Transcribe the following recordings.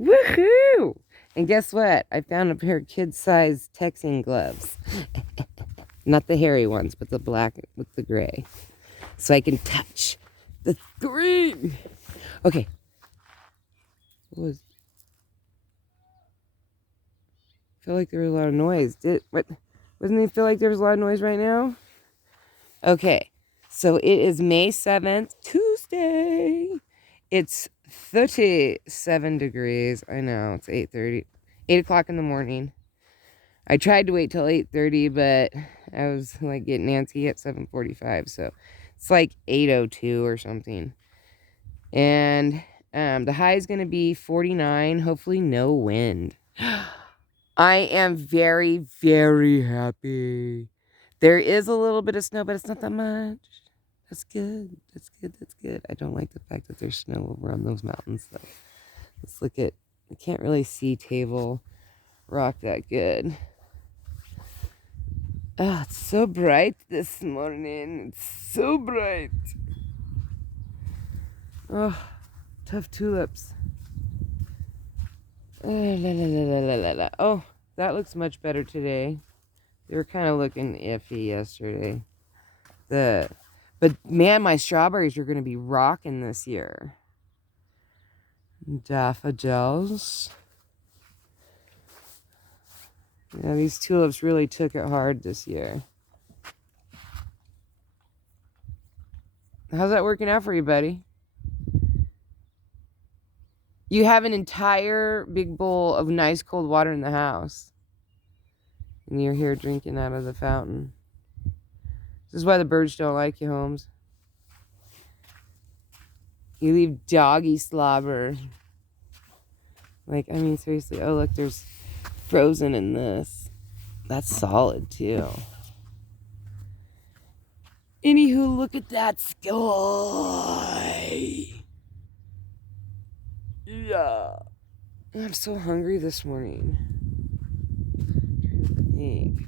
Woohoo! And guess what? I found a pair of kid-sized texting gloves. Not the hairy ones, but the black with the gray. So I can touch the screen. Okay. I feel like there was a lot of noise. Wasn't it feel like there was a lot of noise right now? Okay. So it is May 7th, Tuesday. It's 37 degrees. I know, it's 8:30. 8 o'clock in the morning. I tried to wait till 8:30, but I was like getting antsy at 7:45, so it's like 8:02 or something. And the high is going to be 49, hopefully no wind. I am very, very happy. There is a little bit of snow, but it's not that much. That's good. That's good. That's good. I don't like the fact that there's snow over on those mountains, though. Let's look at, I can't really see Table Rock that good. Oh, it's so bright this morning. It's so bright. Oh, tough tulips. Oh, that looks much better today. They were kind of looking iffy yesterday. But man, my strawberries are going to be rocking this year. Daffodils. Yeah, these tulips really took it hard this year. How's that working out for you, buddy? You have an entire big bowl of nice cold water in the house. And you're here drinking out of the fountain. This is why the birds don't like you, Holmes. You leave doggy slobber. Like, I mean, seriously. Oh, look, there's frozen in this. That's solid, too. Anywho, look at that sky. Yeah. I'm so hungry this morning. I'm trying to think.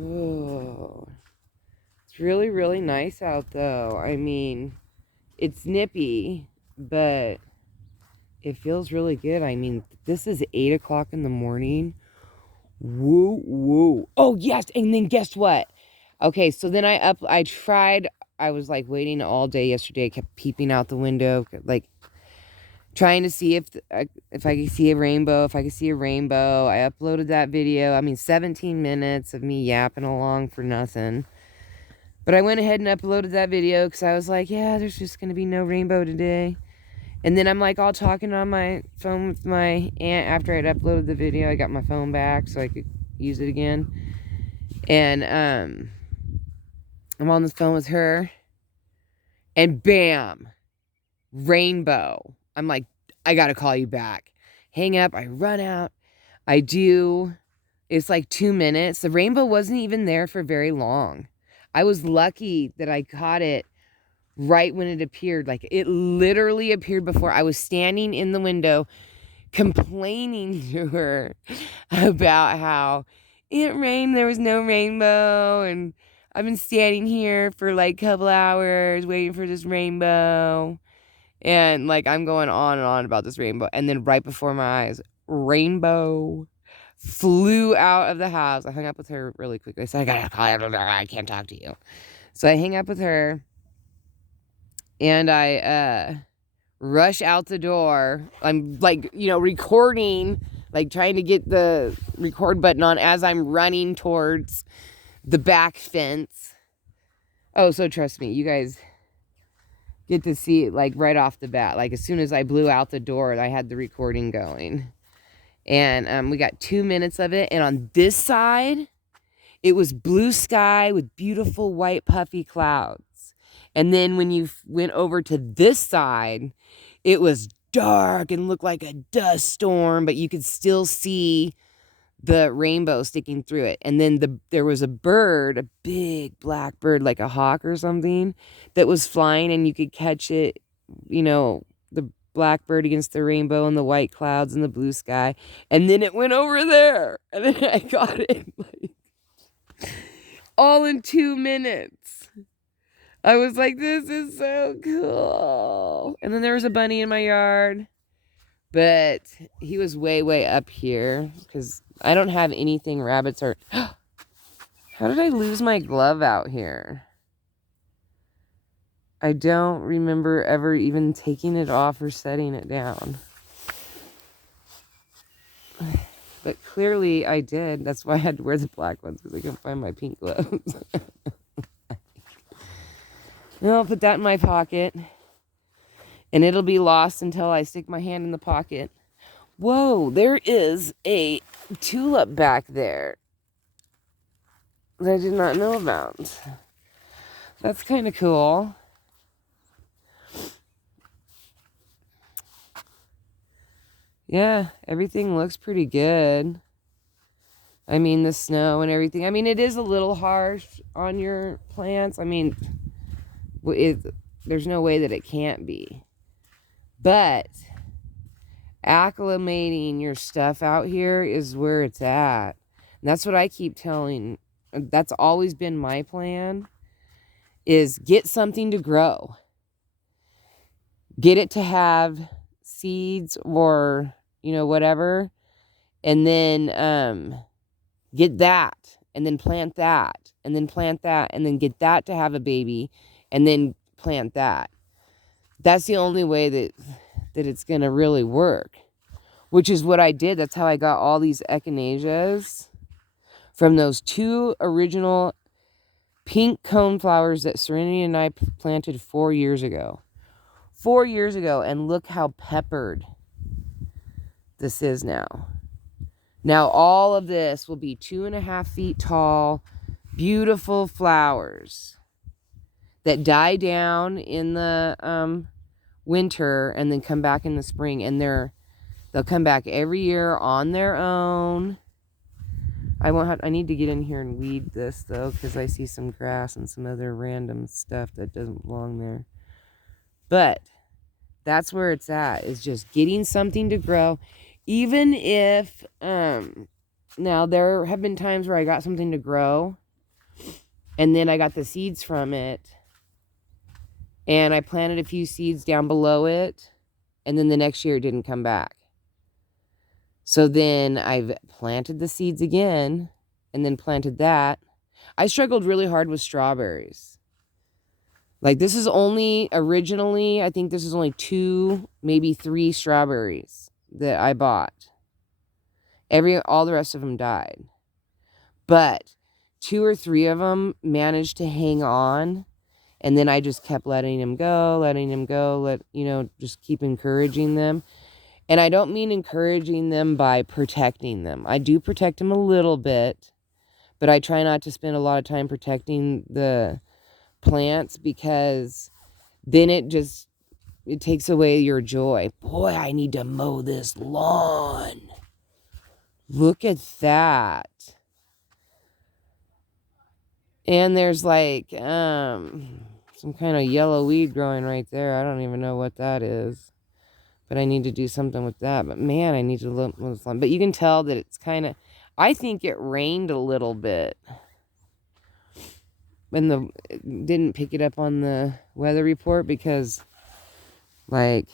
Oh. It's really, really nice out, though. I mean, it's nippy, but it feels really good. I mean, this is 8 o'clock in the morning. Woo, woo. Oh, yes. And then guess what? Okay, so then I was like waiting all day yesterday. I kept peeping out the window, like trying to see if I could see a rainbow, I uploaded that video. I mean, 17 minutes of me yapping along for nothing. But I went ahead and uploaded that video because I was like, yeah, there's just going to be no rainbow today. And then I'm like all talking on my phone with my aunt after I'd uploaded the video. I got my phone back so I could use it again. And I'm on the phone with her. And bam, rainbow. I'm like, I got to call you back. Hang up. I run out. It's like 2 minutes. The rainbow wasn't even there for very long. I was lucky that I caught it right when it appeared. Like, it literally appeared before I was standing in the window complaining to her about how it rained, there was no rainbow, and I've been standing here for like a couple hours waiting for this rainbow. And like, I'm going on and on about this rainbow. And then right before my eyes, rainbow flew out of the house. I hung up with her really quickly. I said, I gotta call you. I can't talk to you. So I hang up with her. And I rush out the door. I'm like, recording, like trying to get the record button on as I'm running towards the back fence. Oh, so trust me, you guys get to see it like right off the bat. Like as soon as I blew out the door, I had the recording going. And we got 2 minutes of it. And on this side, it was blue sky with beautiful white puffy clouds. And then when you went over to this side, it was dark and looked like a dust storm, but you could still see the rainbow sticking through it. And then there was a bird, a big black bird, like a hawk or something, that was flying, and you could catch it, the black bird against the rainbow and the white clouds and the blue sky. And then it went over there, and then I got it like all in 2 minutes. I was like, this is so cool. And then there was a bunny in my yard, but he was way, way up here because I don't have anything rabbits are. How did I lose my glove out here? I don't remember ever even taking it off or setting it down. But clearly I did. That's why I had to wear the black ones because I couldn't find my pink gloves. I'll put that in my pocket. And it'll be lost until I stick my hand in the pocket. Whoa, there is a tulip back there that I did not know about. That's kind of cool. Yeah, everything looks pretty good. I mean, the snow and everything. I mean, it is a little harsh on your plants. I mean, there's no way that it can't be. But acclimating your stuff out here is where it's at. And that's what I keep telling. That's always been my plan, is get something to grow. Get it to have seeds or, whatever. And then get that. And then plant that. And then plant that. And then get that to have a baby. And then plant that. That's the only way that it's going to really work. Which is what I did. That's how I got all these echinacеas from those 2 original pink cone flowers that Serenity and I planted 4 years ago. 4 years ago, and look how peppered this is now. Now all of this will be 2.5 feet tall, beautiful flowers that die down in the winter and then come back in the spring, and they'll come back every year on their own. I need to get in here and weed this though, because I see some grass and some other random stuff that doesn't belong there. But that's where it's at, is just getting something to grow. Even if, now there have been times where I got something to grow and then I got the seeds from it and I planted a few seeds down below it, and then the next year it didn't come back. So then I've planted the seeds again and then planted that. I struggled really hard with strawberries. Like, this is only, originally, I think this is only 2, maybe 3 strawberries that I bought. All the rest of them died. But 2 or 3 of them managed to hang on. And then I just kept letting them go, just keep encouraging them. And I don't mean encouraging them by protecting them. I do protect them a little bit, but I try not to spend a lot of time protecting the plants, because then it takes away your joy. Boy, I need to mow this lawn. Look at that. And there's like some kind of yellow weed growing right there. I don't even know what that is. But I need to do something with that. But man, I need to look with lawn. But you can tell that it's kind of, I think it rained a little bit. And didn't pick it up on the weather report because, like,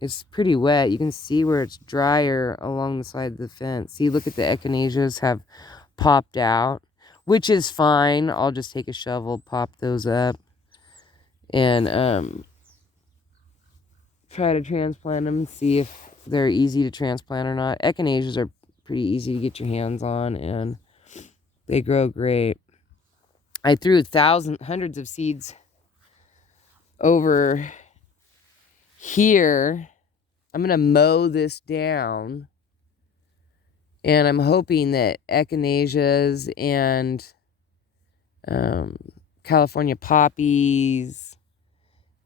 it's pretty wet. You can see where it's drier along the side of the fence. See, look at the echinaceas have popped out, which is fine. I'll just take a shovel, pop those up, and try to transplant them, see if they're easy to transplant or not. Echinaceas are pretty easy to get your hands on, and they grow great. I threw hundreds of seeds over here. I'm going to mow this down, and I'm hoping that echinaceas and California poppies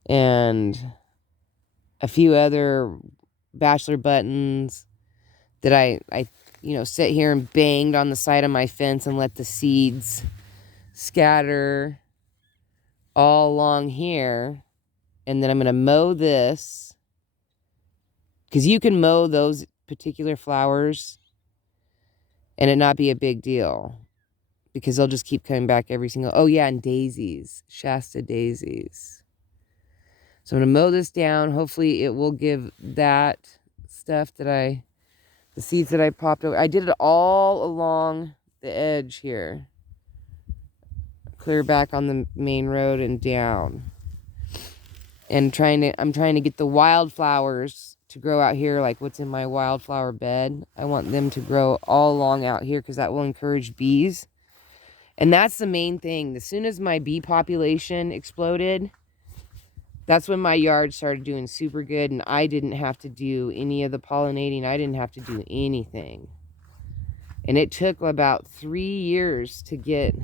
and a few other bachelor buttons that I sit here and banged on the side of my fence and let the seeds scatter all along here. And then I'm going to mow this, because you can mow those particular flowers and it not be a big deal. because they'll just keep coming back every single, oh yeah, and daisies, Shasta daisies. So I'm going to mow this down. Hopefully it will give that stuff the seeds that I popped over. I did it all along the edge here. Clear back on the main road and down. And I'm trying to get the wildflowers to grow out here, like what's in my wildflower bed. I want them to grow all along out here because that will encourage bees. And that's the main thing. As soon as my bee population exploded, that's when my yard started doing super good, and I didn't have to do any of the pollinating. I didn't have to do anything. And it took about 3 years to get...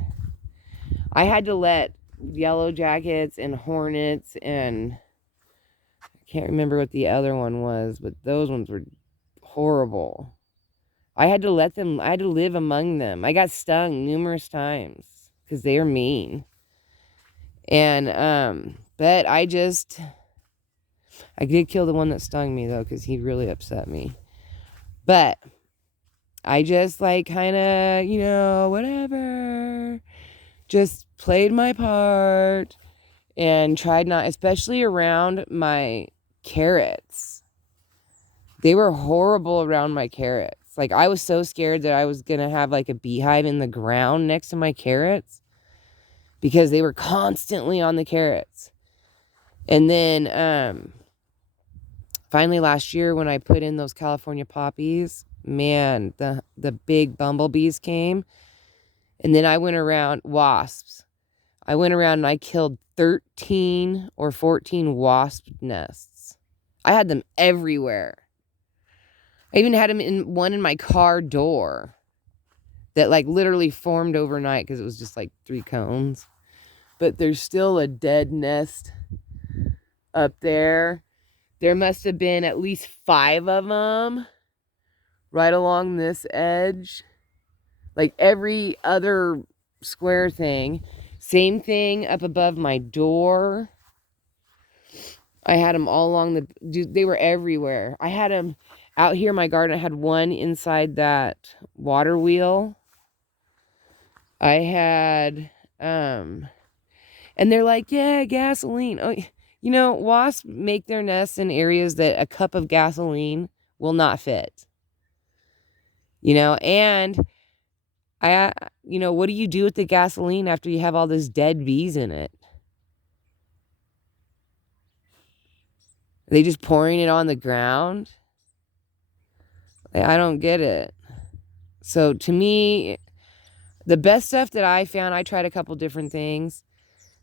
I had to let yellow jackets and hornets and... I can't remember what the other one was, but those ones were horrible. I had to live among them. I got stung numerous times because they are mean. And, but I did kill the one that stung me though, because he really upset me. But I just like kind of, whatever, just played my part and tried not, especially around my carrots. They were horrible around my carrots. Like, I was so scared that I was going to have like a beehive in the ground next to my carrots because they were constantly on the carrots. And then finally last year when I put in those California poppies, man, the big bumblebees came. And then I went around, wasps. I went around and I killed 13 or 14 wasp nests. I had them everywhere. I even had them in one in my car door that like literally formed overnight because it was just like 3 cones. But there's still a dead nest up there. There must have been at least 5 of them right along this edge. Like every other square thing. Same thing up above my door. I had them all along they were everywhere. I had them out here in my garden. I had one inside that water wheel. I had, and they're like, yeah, gasoline. Oh, wasps make their nests in areas that a cup of gasoline will not fit. And what do you do with the gasoline after you have all those dead bees in it? Are they just pouring it on the ground? I don't get it. So to me, the best stuff that I found, I tried a couple different things.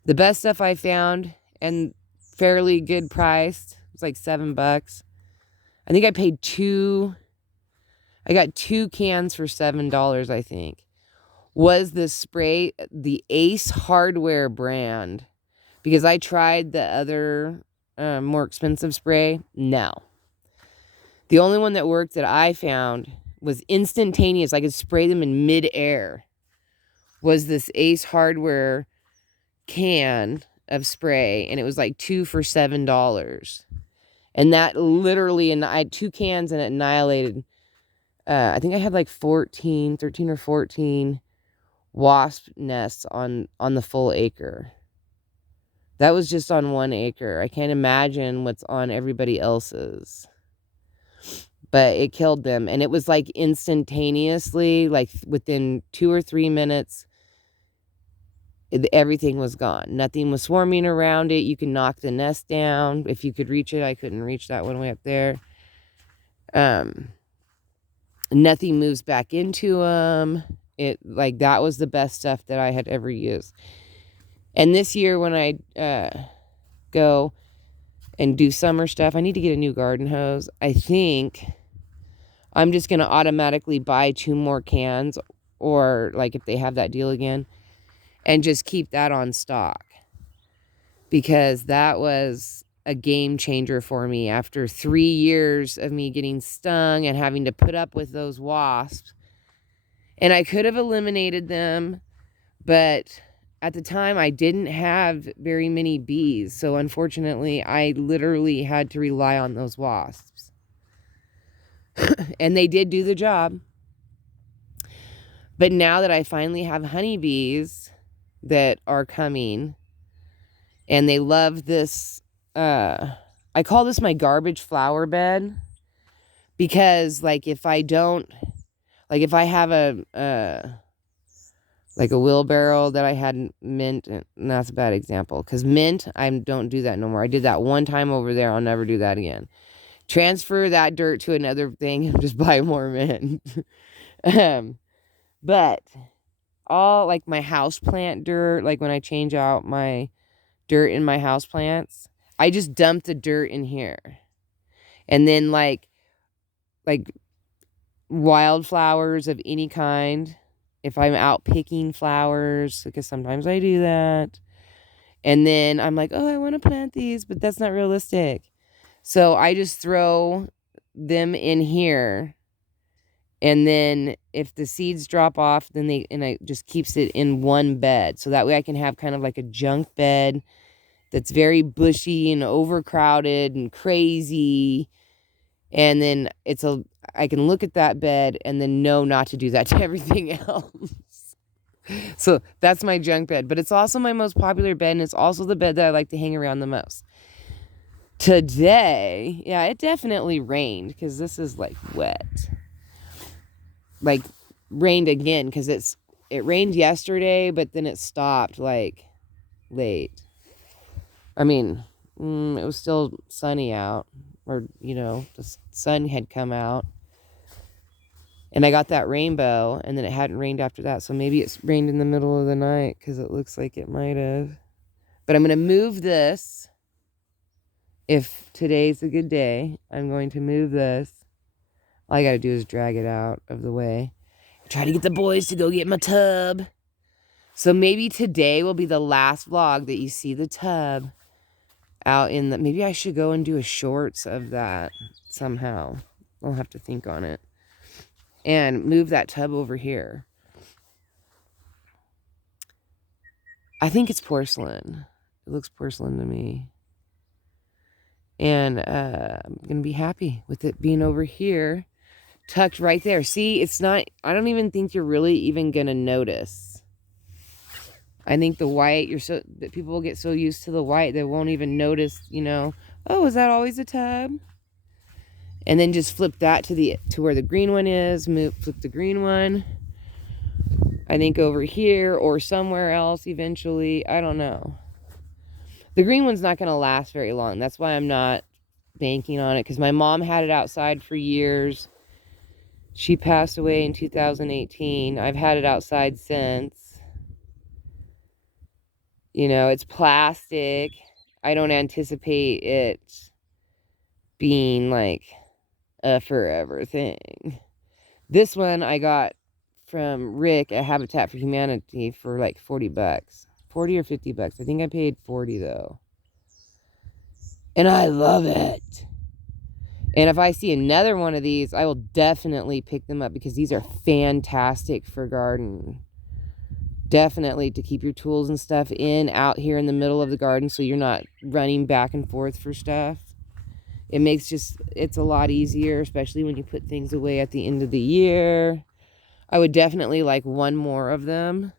The best stuff I found, and fairly good priced, it was like $7. I think I paid I got 2 cans for $7, I think. Was the spray, the Ace Hardware brand. Because I tried the other more expensive spray. No. The only one that worked that I found was instantaneous. I could spray them in midair. Was this Ace Hardware can of spray. And it was like 2 for $7. And that literally, and I had 2 cans and it annihilated. I think I had like 13 or 14 wasp nests on the full acre. That was just on 1 acre. I can't imagine what's on everybody else's. But it killed them. And it was like instantaneously, like within 2 or 3 minutes, everything was gone. Nothing was swarming around it. You can knock the nest down. If you could reach it, I couldn't reach that one way up there. Nothing moves back into them. That was the best stuff that I had ever used. And this year when I go and do summer stuff, I need to get a new garden hose. I think I'm just going to automatically buy 2 more cans, or like if they have that deal again, and just keep that on stock. Because that was a game changer for me after 3 years of me getting stung and having to put up with those wasps. And I could have eliminated them, but at the time I didn't have very many bees. So unfortunately, I literally had to rely on those wasps. And they did do the job. But now that I finally have honeybees that are coming, and they love this, I call this my garbage flower bed, because like if I don't, like if I have like a wheelbarrow that I had mint, and that's a bad example, because mint, I don't do that no more. I did that one time over there. I'll never do that again. Transfer that dirt to another thing and just buy more mint. But all like my houseplant dirt, like when I change out my dirt in my houseplants, I just dump the dirt in here. And then like wildflowers of any kind, if I'm out picking flowers, because sometimes I do that. And then I'm like, oh, I want to plant these, but that's not realistic. So I just throw them in here. And then if the seeds drop off, then it just keeps it in one bed. So that way I can have kind of like a junk bed that's very bushy and overcrowded and crazy. And then I can look at that bed and then know not to do that to everything else. So that's my junk bed. But it's also my most popular bed, and it's also the bed that I like to hang around the most. Today, yeah, it definitely rained, because this is like wet. Like rained again, because it rained yesterday, but then it stopped like late. I mean, it was still sunny out, or the sun had come out, and I got that rainbow, and then it hadn't rained after that. So maybe it's rained in the middle of the night, because it looks like it might have. But I'm going to move this. If today's a good day, I'm going to move this. All I got to do is drag it out of the way. Try to get the boys to go get my tub. So maybe today will be the last vlog that you see the tub out in the... Maybe I should go and do a shorts of that somehow. I'll have to think on it. And move that tub over here. I think it's porcelain. It looks porcelain to me. And I'm going to be happy with it being over here, tucked right there. See, it's not... I don't even think you're really even going to notice. I think the white, that people will get so used to the white, they won't even notice, oh, is that always a tub? And then just flip that to where the green one is. Flip the green one. I think over here or somewhere else eventually. I don't know. The green one's not going to last very long. That's why I'm not banking on it, because my mom had it outside for years. She passed away in 2018. I've had it outside since. It's plastic. I don't anticipate it being like a forever thing. This one I got from Rick at Habitat for Humanity for like $40. 40 or 50 bucks. I think I paid 40 though. And I love it. And if I see another one of these, I will definitely pick them up, because these are fantastic for garden. Definitely to keep your tools and stuff out here in the middle of the garden, so you're not running back and forth for stuff. It makes it's a lot easier, especially when you put things away at the end of the year. I would definitely like one more of them.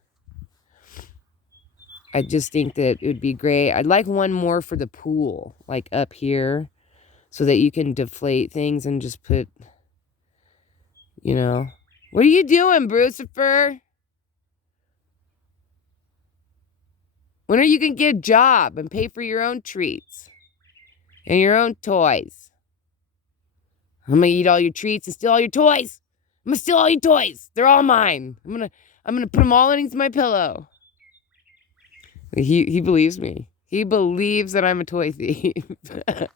I just think that it would be great. I'd like one more for the pool, like up here, so that you can deflate things and just put, What are you doing, Brucifer? When are you going to get a job and pay for your own treats and your own toys? I'm going to eat all your treats and steal all your toys. I'm going to steal all your toys. They're all mine. I'm going to put them all underneath my pillow. He believes me. He believes that I'm a toy thief.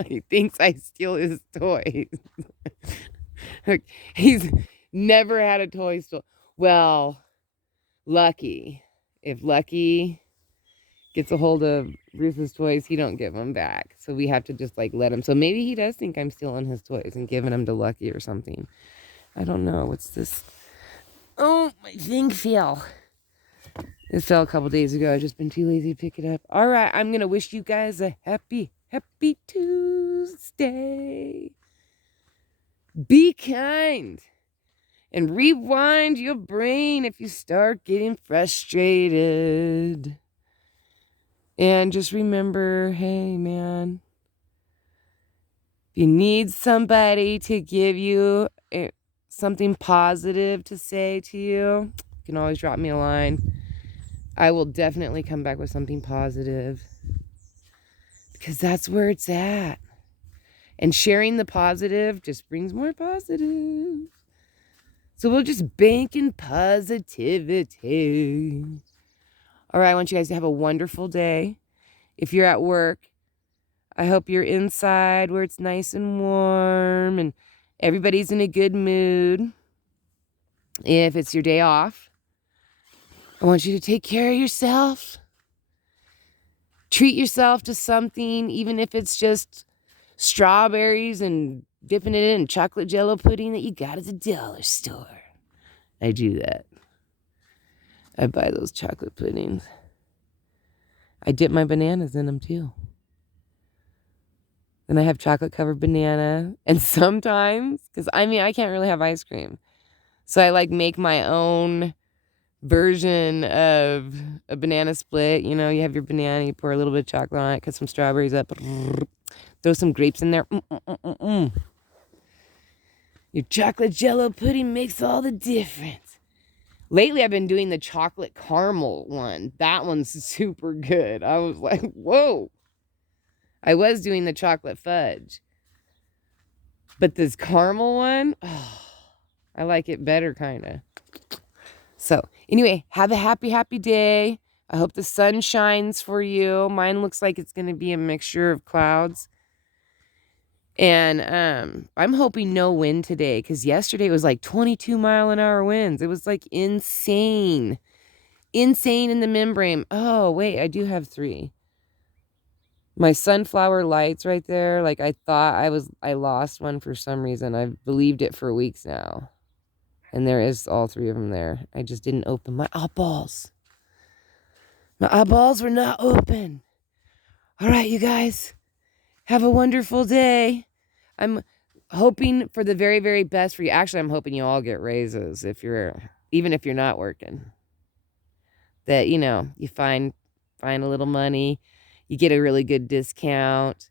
He thinks I steal his toys. He's never had a toy stolen. Well, Lucky. If Lucky gets a hold of Bruce's toys, he don't give them back. So we have to just like let him. So maybe he does think I'm stealing his toys and giving them to Lucky or something. I don't know. What's this? Oh, my thing fell. It fell a couple days ago. I've just been too lazy to pick it up. All right, I'm going to wish you guys a happy Tuesday. Be kind. and rewind your brain if you start getting frustrated. And just remember, hey, man, if you need somebody to give you something positive to say to you, you can always drop me a line. I will definitely come back with something positive, because that's where it's at. And sharing the positive just brings more positive. So we'll just bank in positivity. All right, I want you guys to have a wonderful day. If you're at work, I hope you're inside where it's nice and warm and everybody's in a good mood. If it's your day off, I want you to take care of yourself. Treat yourself to something, even if it's just strawberries and dipping it in chocolate Jello pudding that you got at the dollar store. I do that. I buy those chocolate puddings. I dip my bananas in them too. Then I have chocolate covered banana. And sometimes, because I can't really have ice cream. So I make my own version of a banana split. You have your banana, you pour a little bit of chocolate on it, cut some strawberries up, throw some grapes in there. Your chocolate Jello pudding makes all the difference. Lately, I've been doing the chocolate caramel one. That one's super good. I was like, whoa. I was doing the chocolate fudge. But this caramel one, I like it better, kind of. So, anyway, have a happy, happy day. I hope the sun shines for you. Mine looks like it's going to be a mixture of clouds. And I'm hoping no wind today, because yesterday it was like 22-mile-an-hour winds. It was like insane. Insane in the membrane. Oh, wait, I do have 3. My sunflower lights right there, I thought I lost one for some reason. I've believed it for weeks now. And there is all 3 of them there. I just didn't open my eyeballs. My eyeballs were not open. All right, you guys. Have a wonderful day. I'm hoping for the very, very best for you. Actually, I'm hoping you all get raises even if you're not working. That, you find a little money. You get a really good discount.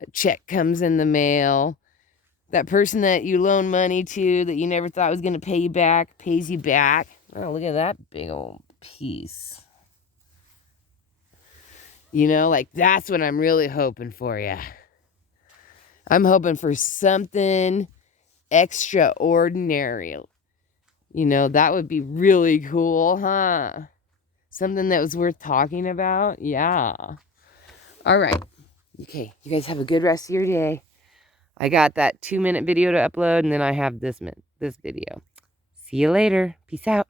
A check comes in the mail. That person that you loan money to that you never thought was going to pay you back pays you back. Oh, look at that big old piece. That's what I'm really hoping for you. I'm hoping for something extraordinary. That would be really cool, huh? Something that was worth talking about. Yeah. All right. Okay. You guys have a good rest of your day. I got that 2-minute video to upload, and then I have this video. See you later. Peace out.